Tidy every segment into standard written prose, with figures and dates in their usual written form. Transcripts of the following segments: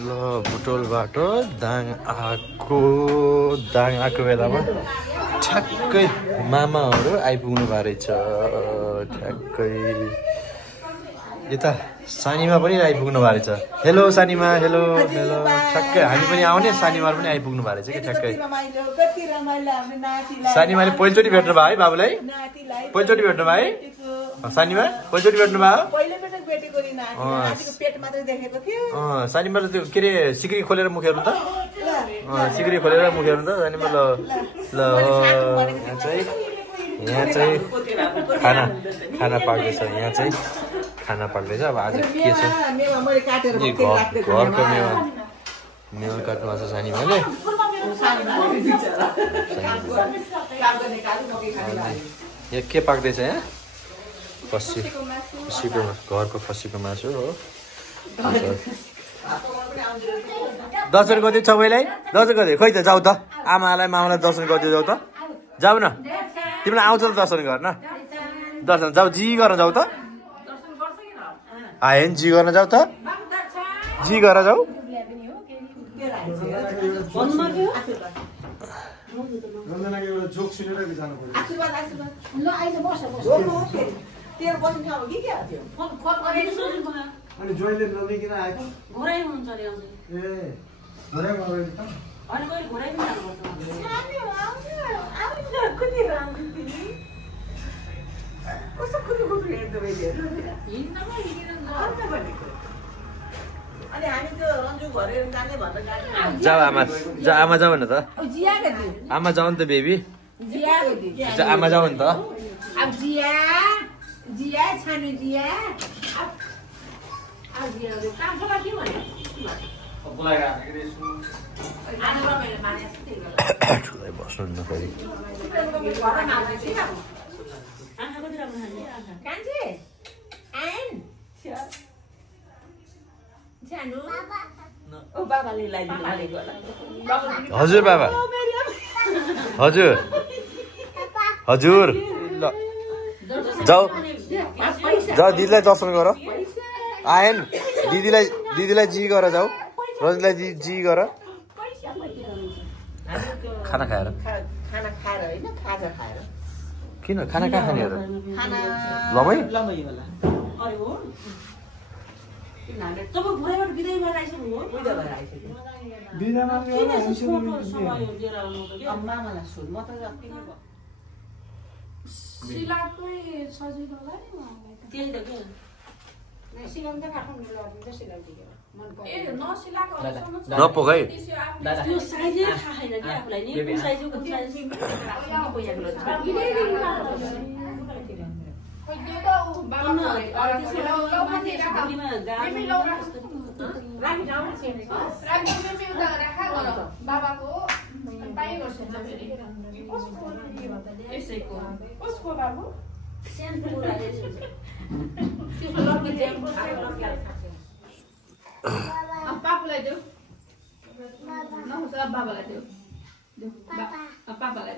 ल बुटोलबाट दाङ आएको बेलामा ठ्याक्कै मामाहरू आइपुग्नु भएको रहेछ। ठ्याक्कै यता सानीमा पनि आइपुग्नु भएको रहेछ। हेलो सानीमा, हेलो हेलो। ठ्याक्कै हामी पनि आउने, सानीमा पनि आइपुग्नु भएको रहेछ कि ठ्याक्कै। सानीमाले पहिलोचोटि भेट्नु भयो है बाबुलाई? पहिलोचोटि भेट्नु भयो है सानीमा? पहिलोचोटि भेट्नु भयो? सानीमा त्यो के अरे सिक्री खोलेर मुखेर्नु त? सिक्री खोलेर मुखेर्नु त सानीमा। ल ल यहाँ चाहिँ खाना पाक्दैछ। यहाँ चाहिँ खाना पाक्दैछ। अब आज के छ? घरको मेवा काट्नु भएको छ सानीमाले। यहाँ के पाक्दैछ? यहाँ खसीको घरको खसीको मासु हो। दर्शन गरिदियो सबैलाई? दर्शन गरिदियो? खोइ त जाऊ त, आमालाई मामालाई दर्शन गरिदियो। जाऊ त, जाऊ न, तिमीलाई आउँछ त दर्शन गर्न? दर्शन जाऊ, जी गर्न जाऊ त। आयो नि जी गर्न जाऊ त, जी गरेर जाऊ। अनि जोइले नलिकन आएको घोरै हुन्छ रे आउँछ। ए घोरै गरे त अनि गएर घोरै पनि आउनुपर्छ। सानी आउँछ आउँछ कति राम्रो तिमी कस्तो खुदी हेर्दै बेले हिँड्नमा हिँडेर गर्छ भनेको। अनि हामी त्यो रन्जु घरेर जाने भनेर गाडी जाऊ आमा, जा आमा जाऊ न त। जिया गयो आमा जाऊ नि त बेबी। जिया गयो आमा जाऊ नि त। अब जिया जिया छानु जिया ठुलै बस्नु न फेरि। हजुर बाबा, हजुर हजुर। ल जाऊ जाऊ, दिदीलाई दर्शन गर। आएन दिदीलाई जी गर जाऊ, रन्जीलाई जी गर। खाना खाएर होइन खाजा खाएर। किन खाना कहाँ खाने हो? लमै नपोखै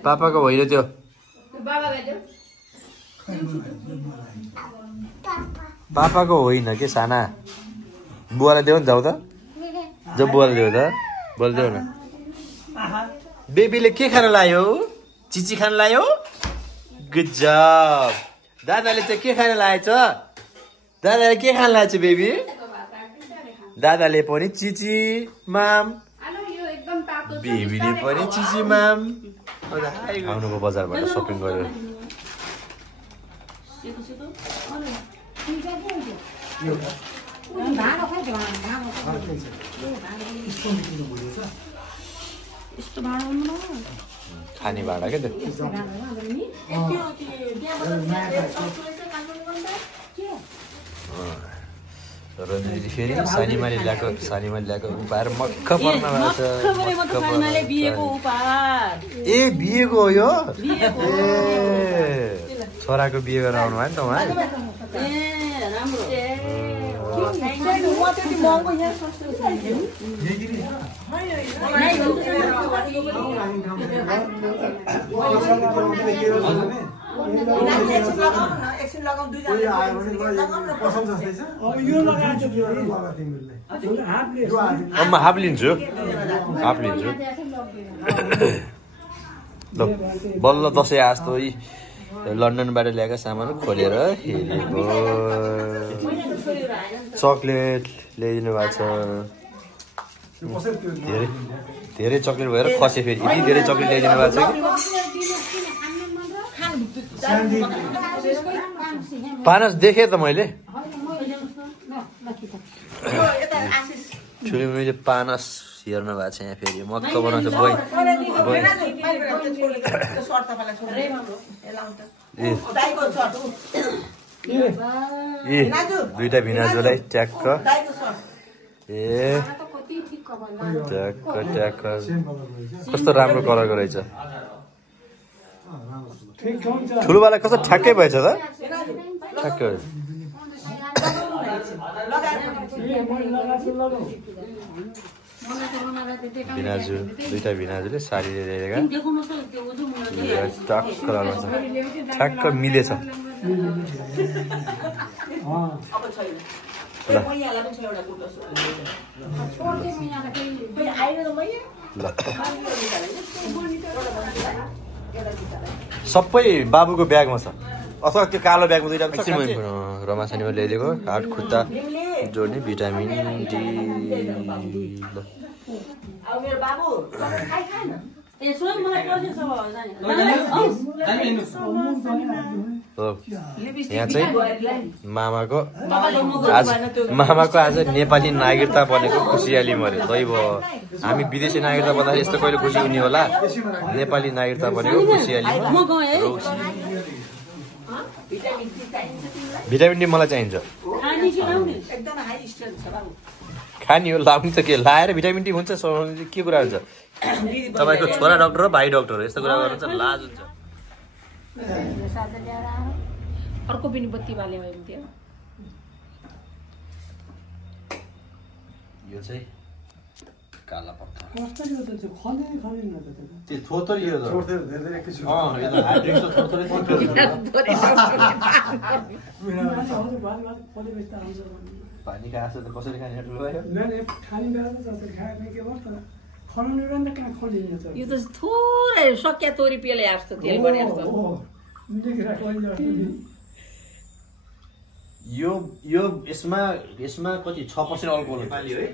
पापाको होइन त्यो। पापाको होइन के साना। बुवालाई देऊ नि जाऊ त। जो बुवालाई देऊ त, बुवालाई देऊ न। बेबीले के खान लायो? चिची खान लायो? गुड जब। दादाले चाहिँ के खान लाएछ? दादाले के खान लाएछ बेबी? दादाले पनि चिची माम, बेबीले पनि चिची माम। आउनुको बजारबाट सपिङ गर्यो। खाने भाडा क्या त्यो। रन्जित फेरि सानीमाले ल्याएको उपहार मक्ख पर्न भएको छ। ए बिहेको हो यो? ए छोराको बिहे गरेर आउनु भयो नि त उहाँ? लगाउँ दुईजना पसल जस्तै छ अब यो लगाएको छु लगा तिमीले म हाफ लिन्छु ल बल्ल दसैँ आस्तो लन्डनबाट ल्याएको सामान खोलेर हेरेको चक्लेट ल्याइदिनु भएको छ धेरै चक्लेट भएर खसे फेरि यति धेरै चक्लेट ल्याइदिनु भएको छ कि पानस देखेँ त मैले छोरीले पानस हेर्नु भएको छ यहाँ फेरि मक्क बनाउँछ दुईटा भिनाजुलाई ट्याक्क ट्याक्क कस्तो राम्रो कलरको रहेछ ठुलोवाला कस्तो ठ्याक्कै भएछ त ठ्याक्कै भिनाजु दुईटा भिनाजुले साडी ल्याएका टक्क लगाउँछ ठ्याक्क मिलेछ सबै बाबुको ब्यागमा छ अथवा त्यो कालो ब्यागमा दुईटा रमासानीमा ल्याइदिएको हात खुट्टा जोड्ने भिटामिन डी यहाँ चाहिँ मामाको आज नेपाली नागरिकता बनेको खुसियाली मऱ्यो दैव हामी विदेशी नागरिकता बन्दाखेरि यस्तो कहिले खुसी हुने होला नेपाली नागरिकता बनेको खुसियाली भिटामिन डी मलाई चाहिन्छ खानी हो लाउनु त के लाएर भिटामिन डी हुन्छ के कुरा हुन्छ तपाईँको छोरा डाक्टर र भाइ डाक्टर यस्तो कुरा गर्नु चाहिँ लाज हुन्छ अर्को पनि बत्ती बाले भयो त्यो यो चाहिँ काला पत्थर त्यो थोतर यो त धेरै एकैछिन यो त हाइड्रिक्स त थोतरै पानी खाएको त कसरी खाने ठुलो भयो यो त थोरै सक्या तोरी पेले जस्तो तेल बढे जस्तो यो यसमा कति 6% अल्कोहल नेपाली है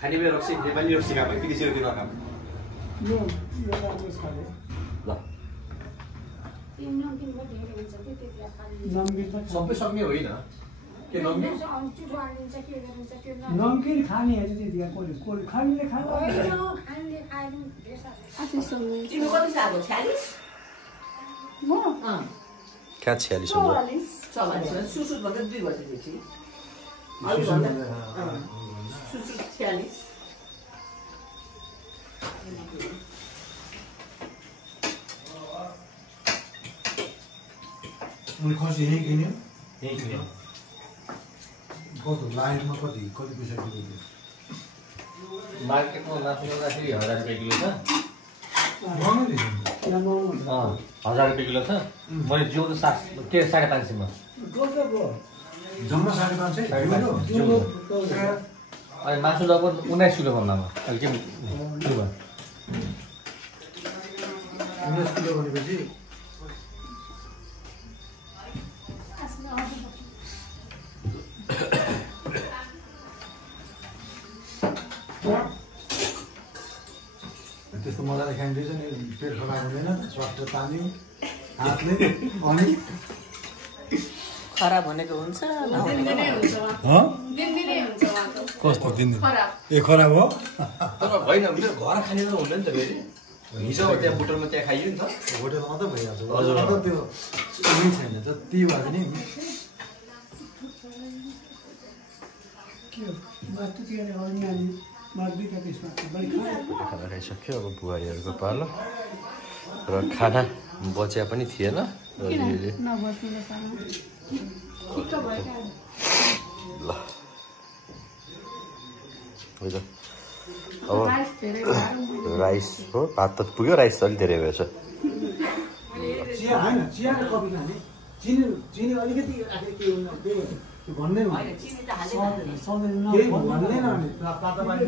खाने बेला रक्सी नेपाली रक्सी खाएको विदेशी रक्सी नखाऊ सबै सक्ने होइन नमकिन खाने खानेले कहाँ 46 खसी यही किन्यो कस्तो लाइनमा कति पैसा किलो मार्केटमा मासु ल्याउँदाखेरि 1000 रुपियाँ किलो छ 1000 रुपियाँ किलो छ मैले जिउँदो 550 मा जम्मा 550 अनि मासु लगभग 19 किलो भन्दामा अहिले के भयो 19 किलो भनेपछि त्यस्तो मजाले खाइँदैछ नि पेट खराब हुँदैन स्वास्थ्य तान्यो हातले अनि खराब भनेको हुन्छ कस्तो दिन ए खराब हो तर होइन मेरो घर खाने त हुँदैन त फेरि हिजो त्यहाँ होटलमा त्यहाँ खाइयो नि त होटलमा त भइहाल्छ हजुर त्यो उयो छैन त त्यही भएर नि खाना खाइसक्यो अब बुहारीहरूको पालो र खाना बचिया पनि थिएन ल अब राइस हो भात त पुग्यो राइस अलिक धेरै भएछ चिनी अलिकति राखेर के हुन्न त्यही भन्दैन केही भन्दैन अनि तातो पानी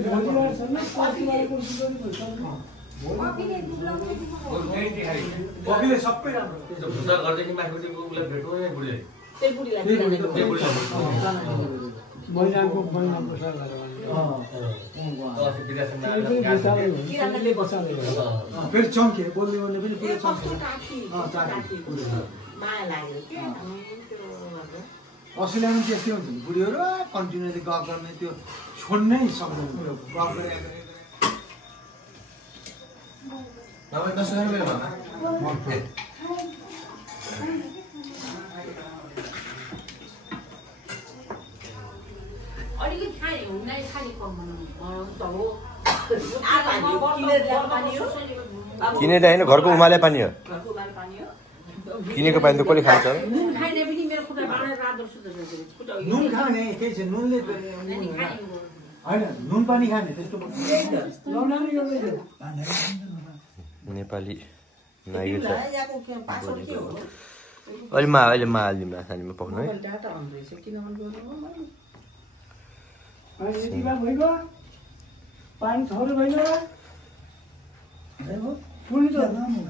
कफीले सबै फेरि चम्के बोल्ने पनि पुरै अस्ट्रेलियामा त्यस्तै हुन्छ नि बुढीहरू कन्टिन्युली गफ गर्ने त्यो छोड्नै सक्दैन गफ गरेर किनेर होइन घरको उमाले पानी हो किनेको पानी त कसले खान्छ नुन खाने केही छ नुनले होइन नुन पानी खाने त्यस्तो नेपाली नाइयो छ अहिले मा हालिदिउँ सानीमा पाउनु है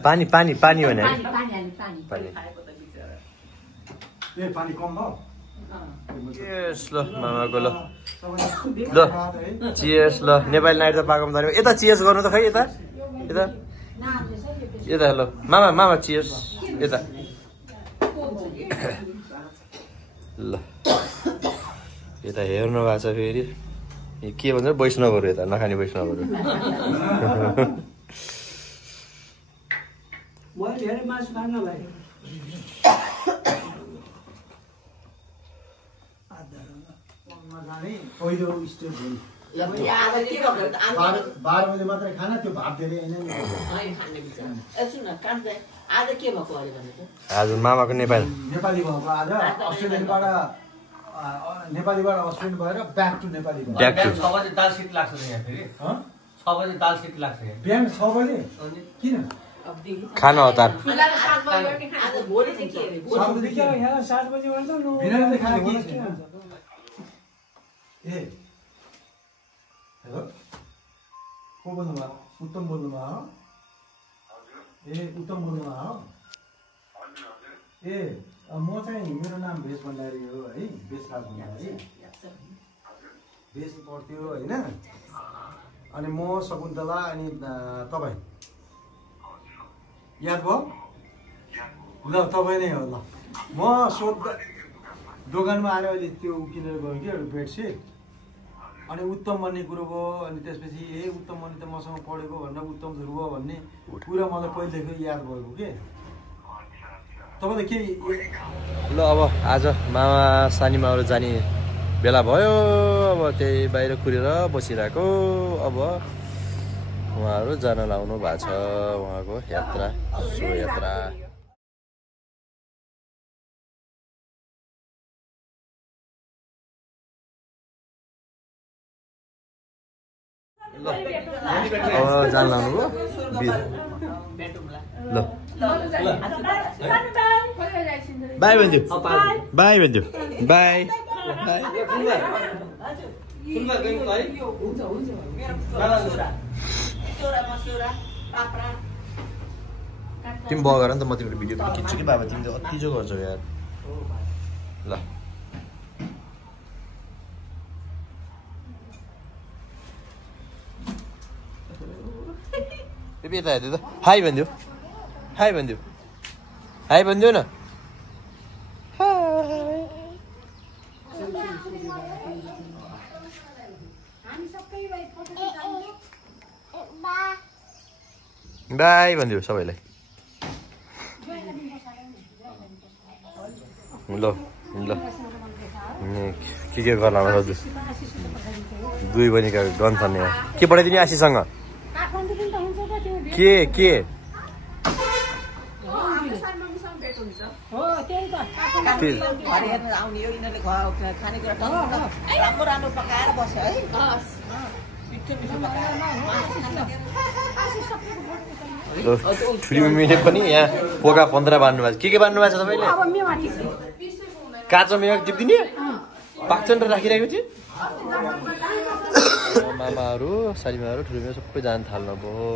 पानी पानी पानी भने पानी कम भयो चियर्स ल मामाको ल ल चियर्स ल नेपाली नाइट त पाएको पनि यता चियर्स गर्नु त खै यता यता यता ल मामा मामा चियर्स यता ल यता हेर्नु भएको छ फेरि के भन्छ वैष्णवहरू यता नखाने वैष्णवहरू पहिलो स्टेप हो 12 बजे मात्रै खाना त्यो भात धेरै आज मामाको नेपाली भएको आज अस्ट्रेलियाबाट अस्ट्रेलियन भएर ब्याक टु नेपाली भयो ब्याक टु 6 बजे दाल सिट लाग्छ यहाँ फेरि 6 बजे दाल सिट लाग्छ बिहान 6 बजे किन खाना हतार ए हेलो को बोल्नुभयो उत्तम बोल्नुभयो ए उत्तम बोल्नुभयो ए म चाहिँ मेरो नाम भेष भण्डारी हो है भेषराज भण्डारी भेष पढ्थ्यो होइन अनि म शकुन्तला अनि तपाईँ याद भयो ल तपाईँ नै हो ल म सोध्दा दोकानमा आएर अहिले त्यो किनेर गयो कि एउटा बेडसिट अनि उत्तम भन्ने कुरो भयो अनि त्यसपछि उत्तम भन्ने त मसँग पढेको भनेर उत्तम ध्रुव भन्ने कुरा मलाई पहिलेदेखि याद भएको के तपाईँले के ल अब आज मामा सानी मामाहरू जाने बेला भयो अब त्यही बाहिर कुरेर बसिरहेको अब उहाँहरू जान लाउनु भएको छ उहाँको यात्रा शो यात्रा ल अब जान लाउनु भयो ल बाई भन्छु बाई भन्छु बाई तिमी बगर नि त म तिम्रो भिडियो पनि खिच्छु कि बाबा तिमी त अति जो गर्छौ यार ल यता हेर्दै त हाई भनिदियो हाई भनिदियो हाई भनिदियो न बाई भनिदियो सबैलाई ल ल के गर्ला दुई बहिनीका गन छन् यहाँ के पठाइदिने आशीसँग के ठुली मम्मीले पनि यहाँ पोका 15 बान्नु भएको छ। के बान्नु भएको छ तपाईँले? काँचो मेवा टिप्दिने पाक्छन् र राखिरहेको थियो। मामाहरू सालीमाहरू ठुलो सबै जान थाल्नु भयो।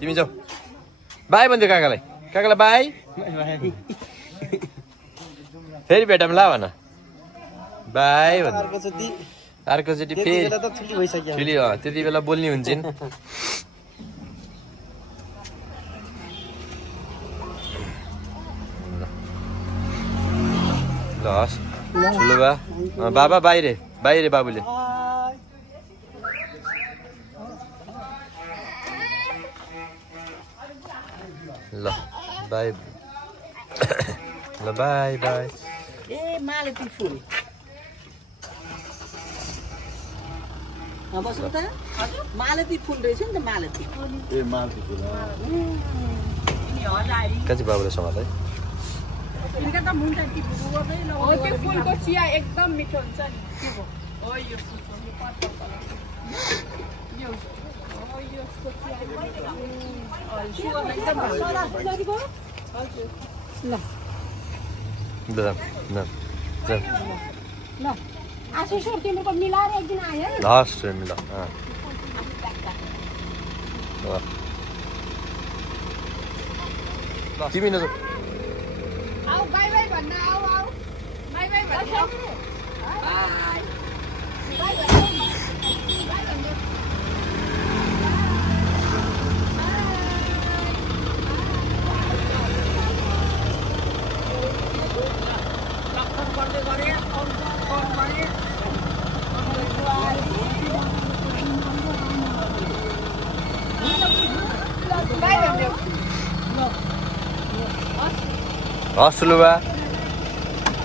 तिमी जाऊ बाई भन्थ्यो काकालाई। काकालाई बाई फेरि भेटौँ ला भन बाई भन्नु। अर्कोचोटि फेरि ठुली त्यति बेला बोल्ने हुन्छन्। ल हस् ठुलो बा बाबा बाहिर बाहिर बाबुले ल बाई ल बाई बाई। ए मालती फुल बस्नु त मालती फुल रहेछ नि त मालती ए मालती फुल कति बाबुले समात है। त्यो फुलको चिया एकदम मिठो हुन्छ नि। तिमी न आऊ बाई बाई भन्न आऊ आऊ बाई बाई भन्न हस् ठुलो बा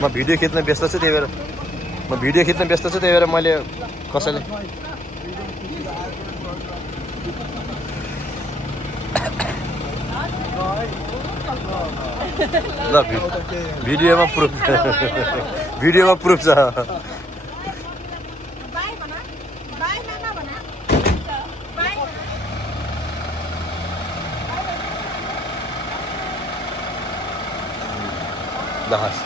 म भिडियो खिच्न व्यस्त छु त्यही भएर मैले कसैले ल भिडियोमा प्रुफ छ। ल हस्